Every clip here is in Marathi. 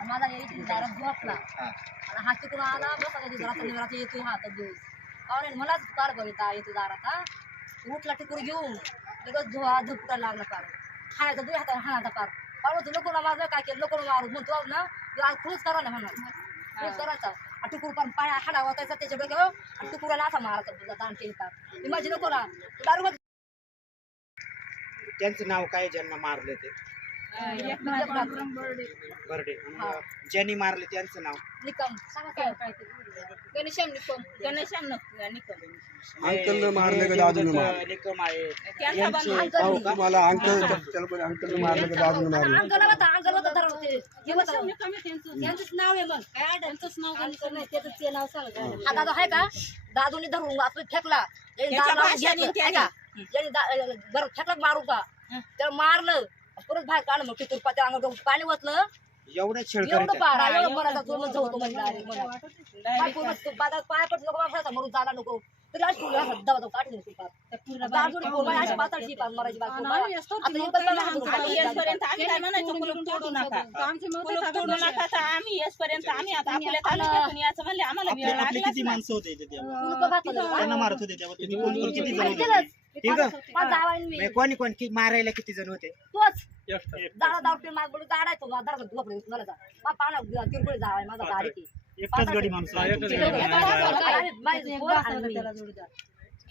माझा यायची दारात झोपला हा. आणि हा तिकडून आला बसा कधी घरात घरात येतोय हा तर दिवस. पाहुणे मलाच येतो दारात उठला टिकून घेऊन लगेच धुवा झुपटा लागला पार हाणायचा दुई हाताने हाणायचा पार पाहुणे लोक मारलं काय केलं लोक मारू म्हणतो ना तू आज खुश करा ना म्हणा खुश करायचा. आणि टिकूर पण पाया हाडा वाचायचा त्याच्या डोक्यावर आणि टिकूराला असा मारायचा तुझा पार नको ना दारू. त्यांचं नाव काय ज्यांना मारलं ते? बर्डे. हा. ज्यांनी मारले त्यांचं नाव. निकम. सांगा काय काय ते गणेशम निकम. गणेशम निकम. अंकलनं मारलं का दादूनं मारलं? निकम आहे. त्यांचा यांचे बंधू भाऊ अंकल. का? तुम्हाला अंकल त्याला अंकलनं मारलं का दादूनं मारलं? अंकल होता अंकल होता तर हे नाव आहे मग. काय त्यांचंच नाव अंकल नाही त्याचं ते नाव सांग. हा. दादा आहे का? दादूने धरून आपण फेकला. यांनी दार लावून घेतलं, आहे का यांनी दा- बरं फेकला मारू का? त्याला मारलं. परत बाहेर काढलं मग तिथून त्या अंगावर पाणी ओतलं एवढं छेड एवढं करीत एवढं बराचा जो म्हणजे म्हणजे मला. काय पूर्ण तो बाजार पाय पडत नको बाबा मरून जायला नको तरी आज पूर्ण असं दबा दबा काढली नको पार. दाजोडी पोरं अशी पाताळची पार मरायची बार पोरं. आता हे आम्ही येसपर्यंत आम्ही काय म्हणायचो कुलूप तोडू नका कुलूप तोडू नका तर आम्ही येसपर्यंत आम्ही आता आपल्या तालुक्यातून याचं म्हणले आम्हाला आपले वेळ आपले लागलाच किती ना. माणसं होते इथे तेव्हा कुलूप घातलं. त्यांना मारत होते तेव्हा किती कोण कोण किती जण आणि होते केलंच. ठीक आहे. माझा जावा आहे मी. कोणी कोण की मारायला किती जण होते तोच दाडा दावटे माग बोलू दाडायचो दाडा झोपडे मला जा. मा पाना किरकोळ जावा आहे माझा दाडी की. एकटाच गडी माणूस आहे. अकरा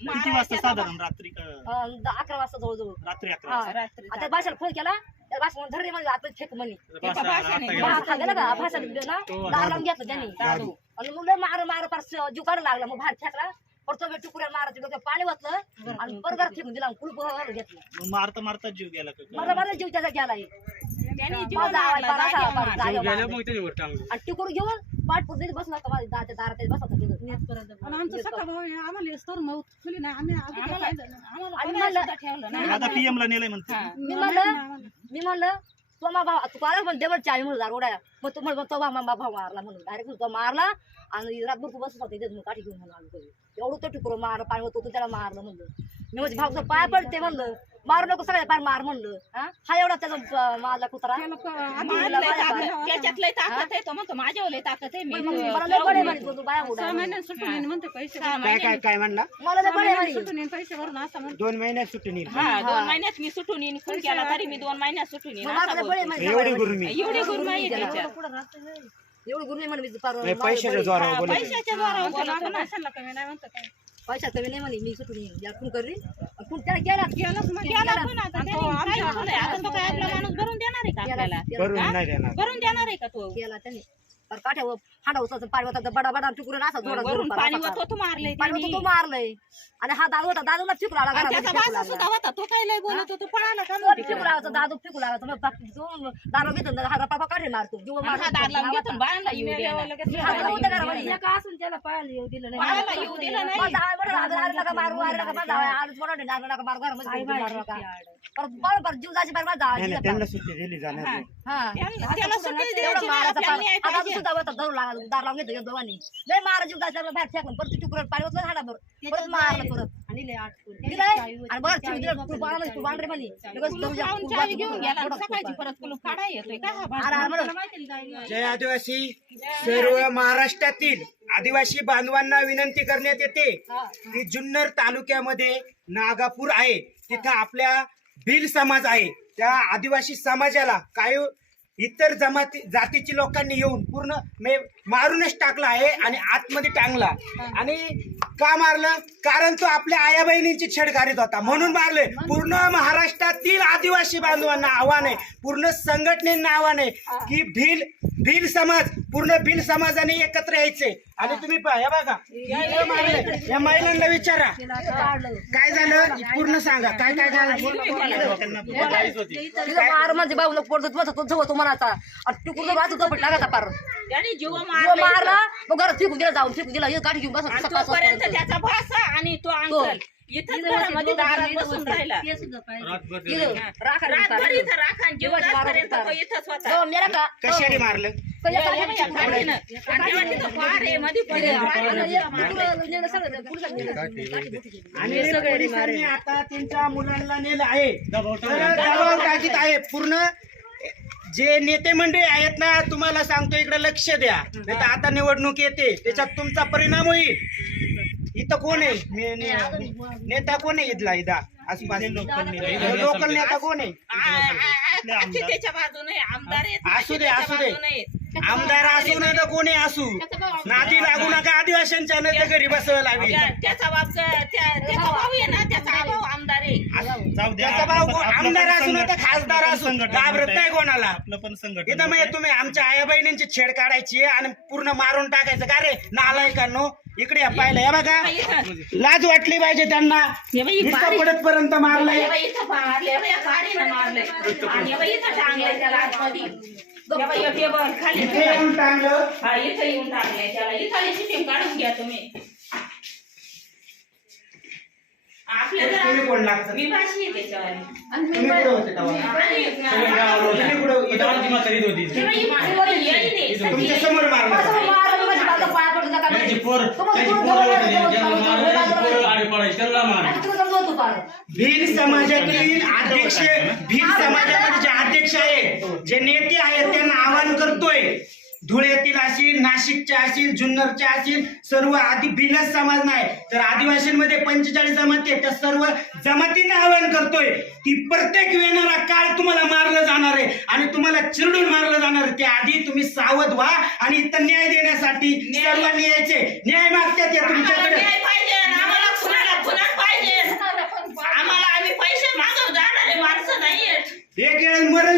किती वाजता साधारण रात्री का वाजता जवळजवळ. रात्री अकरा हा. वाजता. रात्री आता भाषाला फोन केला भाषा धरले म्हणजे आपण फेक म्हणे. आता गेला. का? भाषा दार घेतलं त्यांनी. आणि मुलं मार मार पार जीव लागला. मग बाहेर फेकला. परत तो टुकड्या मारायचे डोक्यात पाणी वाचलं आणि बरोबर फेकून दिला कुलप घेतलं. मग मारता मारता जीव गेला का? मला जीव त्याचा गेला जीव. आणि तिकडून घेऊन पाठ पुढे बसला का माझ्या दाच्या दारात बसला आणि आमचं सकाळ भाऊ आहे, आम्हाला स्टोर मग खुली नाही. आम्ही अगोदर आम्हाला पाहिलं. आम्हाला आणि कोणाला मला- सुद्धा ठेवलं नाही. आता पीएम ला नेलंय म्हणते. मी म्हणलं मी म्हणलं तो मा भाव तू काय पण देवळ चाळी म्हणून उडाया मग तू म्हणतो तो मा भाव मारला म्हणून. डायरेक्ट तो मारला आणि रातभर तू बसत होता इथे काठी घेऊन म्हणून आलो एवढं तो टिकूर मार पाणी होतो त्याला मारलं म्हणलं. मी म्हणजे भाऊ पाय पडते म्हणलं. मारू नको सगळ्या पार मार म्हणलं. हा? हा एवढा त्याचा माझा कुत्रा. मारलंय ताकद. त्याच्यात लय ताकद आहे तो म्हणतो माझ्यावर लय ताकद आहे मी मग मला लय बाया उडा सहा काय महिन्यात म्हणला? मला लय म्हणे दोन महिन्यात सुटून येईल हा दोन महिन्यात मी सुटून येईन खून केला तरी मी दोन महिन्यात सुटून येईन मग असा मला लय बोलतो. बळे म्हणे एवढी गुरुमी. एवढी गुरमाई आहे त्याच्यात. एवढी गुन्हे म्हणे मी पार नाही, पैशाच्या जोरावर बोलत आहे. पैशाच्या जोरावर बोलतो आपण ना. कमी नाही म्हणतं काय पैसा कमी नाही म्हणे मी सुटून येईन या त्याला गेलाच पण आता तो त्याने? आता तो काय आपला माणूस भरून देणार आहे का आपल्याला? भरून नाही देणार. भरून देणार आहे का तो? केला त्याने. पर काठ्यावर हाडा उचलायचं पाणी होता बडा बडा टिकून असा जोडा जोडून पाणी होतो तो मारलंय पाणी. होतं तो मारलंय. आणि हा दादू होता दादूला फिकू लागला आणि घरामध्ये त्याचा फेकू सुद्धा लागला. होता. तो काय लय बोलत होतो पळाला का फिकू लागायचा दादू फिकू लागायचा मग बाप- तो दारू घेतो हा रपापा काढे मारतो. जीव आणि मारतो. हा घेतो आणि बाळाला येऊ द्यायला. हा. एका असून त्याला पाहायला येऊ दिलं नाही. बाळाला येऊ दिलं नाही. त्यांना सुट्टी दिली जाणार नाही हा. त्याला त्याला सुट्टी एवढं द्यायची नाही, मारायचं आपल्याला पार. न्याय आता पाहिजे. सुद्धा होता, धरून लागला, दार लावून घेतो या दोघांनी. लय मारा जीव जायचा बाहेर फेकलं परत तिकडे पाणी होतं परत मारलं परत. आणि बरं चिव दिलं म्हणे. लगेच घेऊन गेला. सकाळची कुलूप येतोय का? हा. जय आदिवासी सर्व महाराष्ट्रातील आदिवासी बांधवांना विनंती करण्यात येते की जुन्नर तालुक्यामध्ये नागापूर आहे. तिथं आपल्या भिल समाज आहे. त्या आदिवासी समाजाला काय इतर जमाती जातीची लोकांनी येऊन पूर्ण मे मारूनच टाकला आहे आणि आतमध्ये टांगला. आणि का मारलं? कारण तो आपल्या आया बहिणींची छेड काढत होता. म्हणून मारले. पूर्ण महाराष्ट्रातील आदिवासी बांधवांना आव्हान आहे. पूर्ण संघटनेना आव्हान आहे की भिल भिल समाज पूर्ण भिल समाजाने एकत्र यायचे. आणि तुम्ही पहा हे बघा. या महिलांना विचारा. काय झालं? पूर्ण सांगा. काय काय झालं? मार म्हणजे बाबू लोक पडतो बसत तो जवळ तो आणि तिकडून वाचत झोपट लागायचा पार. त्याने जीव मारला मारला मग घरात फेकून दिला जाऊन फेकून दिला हे गाडी घेऊन बसत आणि सकाळ तोपर्यंत त्याचा भाषा आणि तो अंकल इथंच घरामध्ये दारात बसून राहिला. रातभर इथं राखा आणि जीव जातपर्यंत तो इथंच होता मेला का? कशाने मारलं? या- या- या गाडीनं. आणि तेव्हा तिथं फार आहे, मध्ये पडले. आणि पोलिसांनी आता त्यांच्या मुलांना नेलं आहे. तर दबाव टाकीत आहे पूर्ण. जे नेते मंडळी आहेत ना तुम्हाला सांगतो इकडे लक्ष द्या. नाही तर आता निवडणूक येते त्याच्यात तुमचा परिणाम होईल. इथं कोण आहे? ने- ने- नेता कोण आहे इथला इथं? आसपास. लोकल नेता कोण आहे? त्याच्या बाजूने आमदार आहेत असू दे, असू दे. आमदार असू नाही तर कोणी असू. नादी लागू नका आदिवासींच्या नाही तर घरी बसवायला त्या- त्याचा बाप त्या- त्याचा भाऊ आहे ना त्याचा आभाऊ आमदार आहे. जाऊ द्या. त्याचा भाऊ आपलं पण- आपलं आमदार पण असू नाही तर खासदार आपलं असू. संघटन घाबरत नाही. कोणाला. आपलं पण संघटन इथं म्हणजे. तुम्ही आमच्या आया बहिणींची छेड काढायची आणि पूर्ण मारून टाकायचं. का रे? नालायकांनो इकडे या पाहिलं या बघा लाज वाटली पाहिजे त्यांना हे इतकं पडत पर्यंत मारलंय हे इथं हे हे. हे हे येऊन टांगलं हा इथं येऊन टाकले त्याला इथं शिटिंग काढून घ्या तुम्ही कोण लागतं कुठे होते तेव्हा? कुठे इथं हे. तुमच्यासमोर मारलं मारलं माझ्या बाजूला पाया पडून नका त्याची. पोर पोर त्याला मार. भील समाजातील अध्यक्ष भील समाजामध्ये जे अध्यक्ष आहे जे नेते आहेत त्यांना आवाहन करतोय धुळ्यातील असतील नाशिकचे असतील जुन्नरचे असतील सर्व आधी भिलच समाज नाही. तर आदिवासींमध्ये पंचेचाळीस जमाती त्या सर्व जमातींना आवाहन करतोय की प्रत्येक येणारा काळ तुम्हाला मारलं जाणार आहे आणि तुम्हाला चिरडून मारलं जाणार आहे. त्याआधी तुम्ही सावध व्हा आणि इथं न्याय देण्यासाठी सर्वांनी यायचे. न्याय मागतात या आम्हाला तुमच्याकडे न्याय पाहिजे आम्हाला खुनाला खुनाट पाहिजे आम्हाला आम्ही पैसे मागव जाणारे माणसं नाहीयेत एक वेळ मरण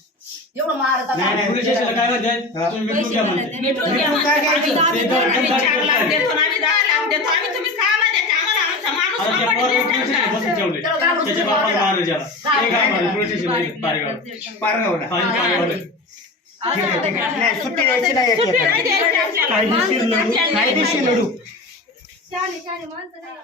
आम्हाला न्याय पाहिजे. सोडीत नव्हता तरी, बाया सोडायचं, हाणायचं. आम्ही नव्हतो इथं, आम्ही गावाला होतो. आम्हाला न्याय पाहिजे ना, आम्हाला त्यांना मारून साफ वाटतं. नाही. एवढं मारत नाही, नाही. पोलीस स्टेशनला काय म्हणते तुम्ही मिटून घ्या म्हणते मिटून घ्या मिटून काय घ्यायचं? आम्ही- ते दोन- आम्ही दोन- चार लाख दोन- देतो आणि आम्ही दहा लाख देतो आम्ही तुम्ही का आम्हाला द्यायचे? आम्हाला आमचा माणूस आता त्या कपडे पोराला देतात पोलीस स्टेशनला का? बसून ठेवले त्याच्या बापाला मारलं त्याला ते काय मारलं पोलीस स्टेशनला पारेगाव पारगावला पारेगावला ठीक आहे ठीक आहे नाही सुट्टी द्यायची नाही सुट्टी याची नाही आता. द्यायची आपल्याला. कायदेशीर लढू. कायदेशीर लढू शाळे शाळे माणसं नाही